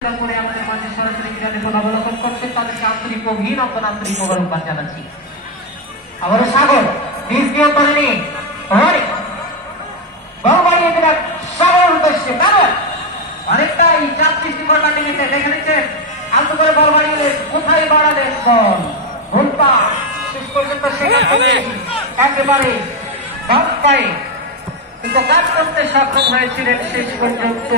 করে আমাদের মাঝে সরাসরি ক্রীড়া অবলোকন করছেন তাদেরকে আন্তরিক অভিনন্দন আন্তরিক মোবারকবাদ জানাচ্ছি। আবারও সাগর নিজ নিয়ন্ত্রণে নিয়ে বল বাড়িয়ে দিলেন সাগর উদ্দেশ্যে অনেকটাই চাপ সৃষ্টি করবার নিমিত্তে দেখে নিচ্ছেন আলতো করে বল বাড়িয়ে কোথায় বাড়ালেন বল ভুলপা শেষ পর্যন্ত সেখানে একেবারে বাম পায়ে কিন্তু কাজ করতে সক্ষম হয়েছিলেন শেষ পর্যন্ত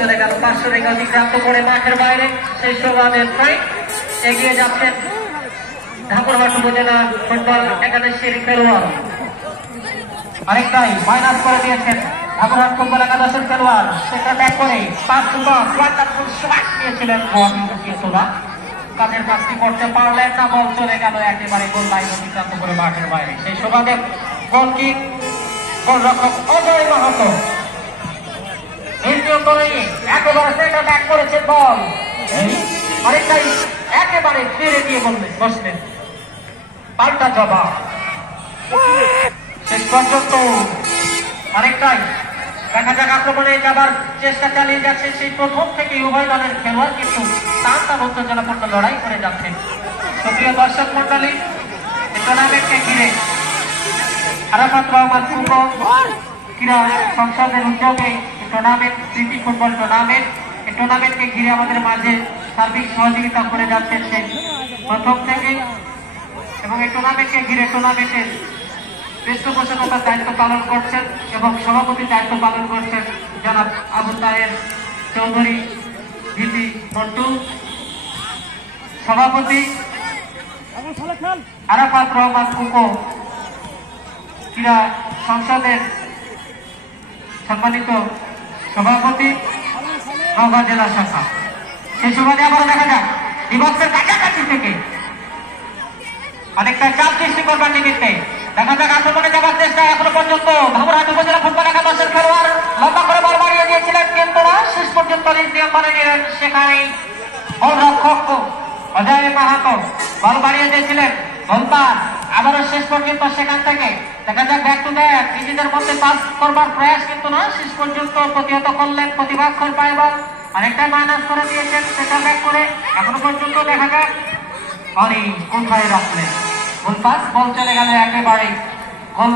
চলে গেল 500 রেখা অতিক্রান্ত করে মাঠের বাইরে। সেই সৌভাগ্যের প্রায় এগিয়ে যাচ্ছেন ঠাকুরহাট উপজেলা ফুটবল একাদশের খেলোয়াড়। অনেকটাই মাইনাস করে দিয়েছেন ঠাকুরহাট ফুটবল একাদশের খেলোয়াড়। সেটা ব্যাক করে 5 নিয়েছিলেন কাজের কাজটি করতে পারলেন না, বল চলে গেল একেবারে গোল লাইন অতিক্রান্ত করে মাঠের বাইরে। সেই সৌভাগ্যের গোলকিক গোলরক্ষক অজয় মাহাতো একেবারে সেটা ব্যাক করেছে বল অনেকটাই একেবারে ফিরে দিয়ে বসলেন পাল্টা জবাব। শেষ পর্যন্ত অনেকটাই দেখা যাক আক্রমণে যাবার চেষ্টা চালিয়ে যাচ্ছে। সেই প্রথম থেকে উভয় দলের খেলোয়াড় কিন্তু টান উত্তেজনাপূর্ণ লড়াই করে যাচ্ছেন। সুপ্রিয় দর্শক মন্ডলী, টুর্নামেন্টকে ঘিরে আরাফাত রহমান ক্রীড়া সংসদের উদ্যোগে টুর্নামেন্ট স্মৃতি ফুটবল টুর্নামেন্ট, এই টুর্নামেন্টকে ঘিরে আমাদের মাঝে সার্বিক সহযোগিতা করে যাচ্ছেন সেই প্রথম থেকে এবং এই টুর্নামেন্টকে ঘিরে টুর্নামেন্টের পৃষ্ঠপোষকতার দায়িত্ব পালন করছেন এবং সভাপতির দায়িত্ব পালন করছেন জনাব আবু তাহের চৌধুরী ভিপি মন্টু, সভাপতি আরাফাত রহমান ক্রীড়া সংসদের সম্মানিত সভাপতি নওগাঁ জেলা শাখা। সেই সুবাদে আবারও দেখা যাক দিবসের কাছাকাছি থেকে অনেকটা চাপ সৃষ্টি করবার নিমিত্তে দেখা যাক আক্রমণে যাবার চেষ্টা। এখনো পর্যন্ত ঠাকুরহাট উপজেলা ফুটবল একাদশের খেলোয়াড় লম্বা করে বল বাড়িয়ে দিয়েছিলেন কিন্তু শেষ পর্যন্ত নিয়ন্ত্রণে নিলেন সেখানেই গোলরক্ষক অজয় মাহাতো বল বাড়িয়ে দিয়েছিলেন গোলপাস। আবারও শেষ পর্যন্ত সেখান থেকে দেখা যাক ব্যাক টু ব্যাক নিজেদের মধ্যে পাস করবার প্রয়াস কিন্তু না, শেষ পর্যন্ত প্রতিহত করলেন প্রতিপক্ষের পায়ে বল অনেকটা মাইনাস করে দিয়েছেন সেটা ব্যাক করে। এখনো পর্যন্ত দেখা যাক অনেক কোথায় রাখলেন গোলপাস, বল চলে গেল একেবারে গোল